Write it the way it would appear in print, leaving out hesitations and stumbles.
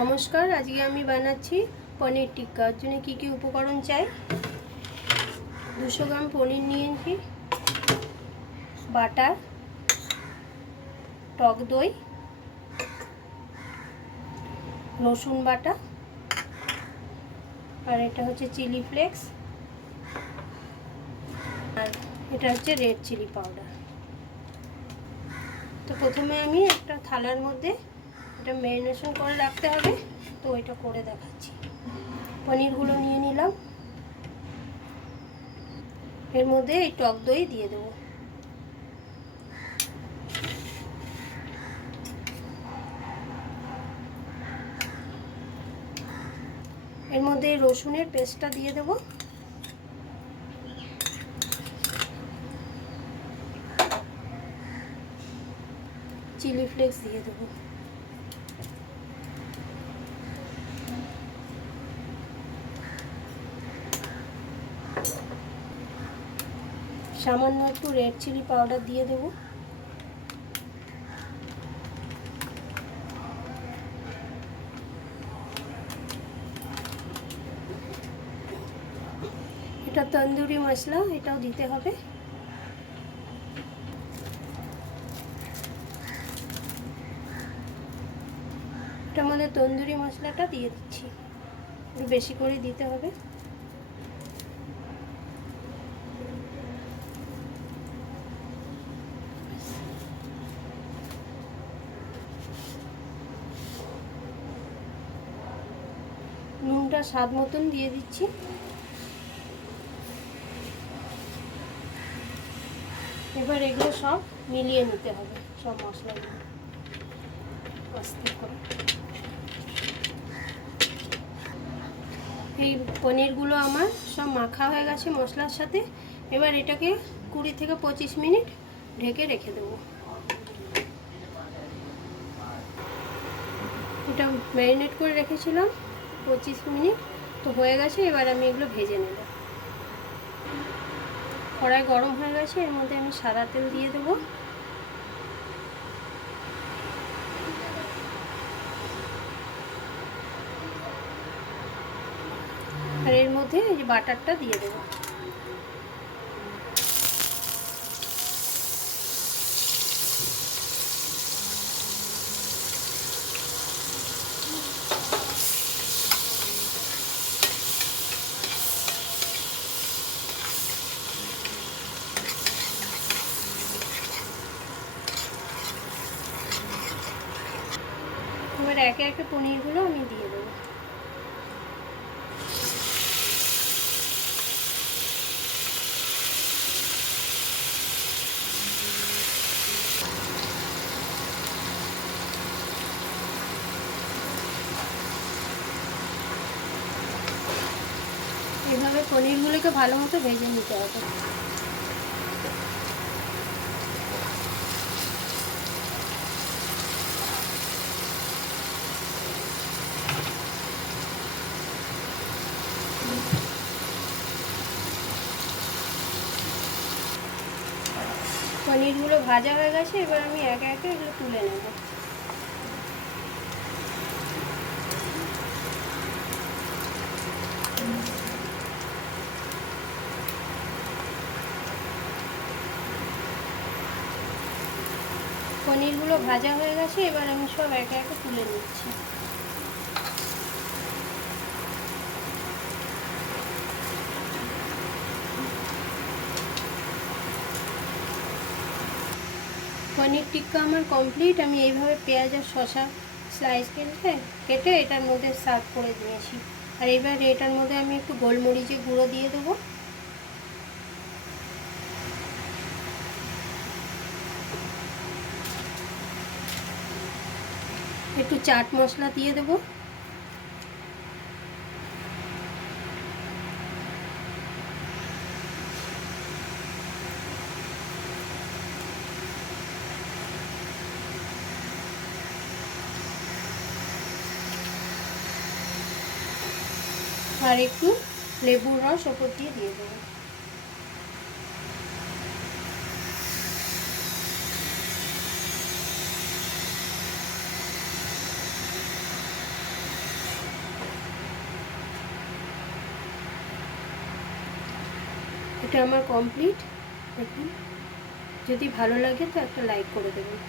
নমস্কার, আজকে আমি বানাচ্ছি পনির টিক্কা। ওর জন্য কী কী উপকরণ চাই: 200 গ্রাম পনির নিয়েছি, বাটার, টক দই, রসুন বাটা, আর এটা হচ্ছে চিলি ফ্লেক্স, আর এটা হচ্ছে রেড চিলি পাউডার। তো প্রথমে আমি একটা থালার মধ্যে এটা ম্যারিনেশন করে রাখতে হবে, তো এটা করে দেখাচ্ছি। পনিরগুলো নিয়ে নিলাম, এর মধ্যে এই টক দই দিয়ে দেবো। এর মধ্যে এই রসুনের পেস্টটা দিয়ে দেব, চিলি ফ্লেক্স দিয়ে দেবো, সামান্য একটু রেড চিলি পাউডার দিয়ে দেবো, এটা তন্দুরি মশলা, এটাও দিতে হবে। এটার মধ্যে তন্দুরি মশলাটা দিয়ে দিচ্ছি, একটু বেশি করে দিতে হবে। নুনটা স্বাদ মতন দিয়ে দিচ্ছি। এবার এগুলো সব মিলিয়ে নিতে হবে, সব মশলাগুলো আস্তে করে। এই পনিরগুলো আমার সব মাখা হয়ে গেছে মশলার সাথে। এবার এটাকে 20 থেকে 25 মিনিট ঢেকে রেখে দেবো। এটা ম্যারিনেট করে রেখেছিলাম 25 মিনিট, তো হয়ে গেছে। এবার আমি এগুলো ভেজে নেব। কড়াই গরম হয়ে গেছে, এর মধ্যে আমি সাদা তেল দিয়ে দেবো। আর এর মধ্যে এই যে বাটারটা দিয়ে দেবো। এবার একে একে পনিরগুলো আমি দিয়ে দেবো। এইভাবে পনিরগুলোকে ভালো মতো ভেজে নিতে হবে। পনিরগুলো ভাজা হয়ে গেছে, এবার আমি একে একে এগুলো তুলে নেব। পনিরগুলো ভাজা হয়ে গেছে, এবার আমি সব একে একে তুলে নিচ্ছি। পনির টিক্কা আমার কমপ্লিট। আমি এইভাবে পেঁয়াজ আর শসা স্লাইস কেটে এটার মধ্যে সার্ভ করে দিয়েছি। আর এবার এটার মধ্যে আমি একটু গোলমরিচের গুঁড়ো দিয়ে দেবো, একটু চাট মশলা দিয়ে দেবো, আর একটু লেবুর রস ওপর দিয়ে দেবো। এটা আমার কমপ্লিট। দেখুন, যদি ভালো লাগে তো একটা লাইক করে দেবেন।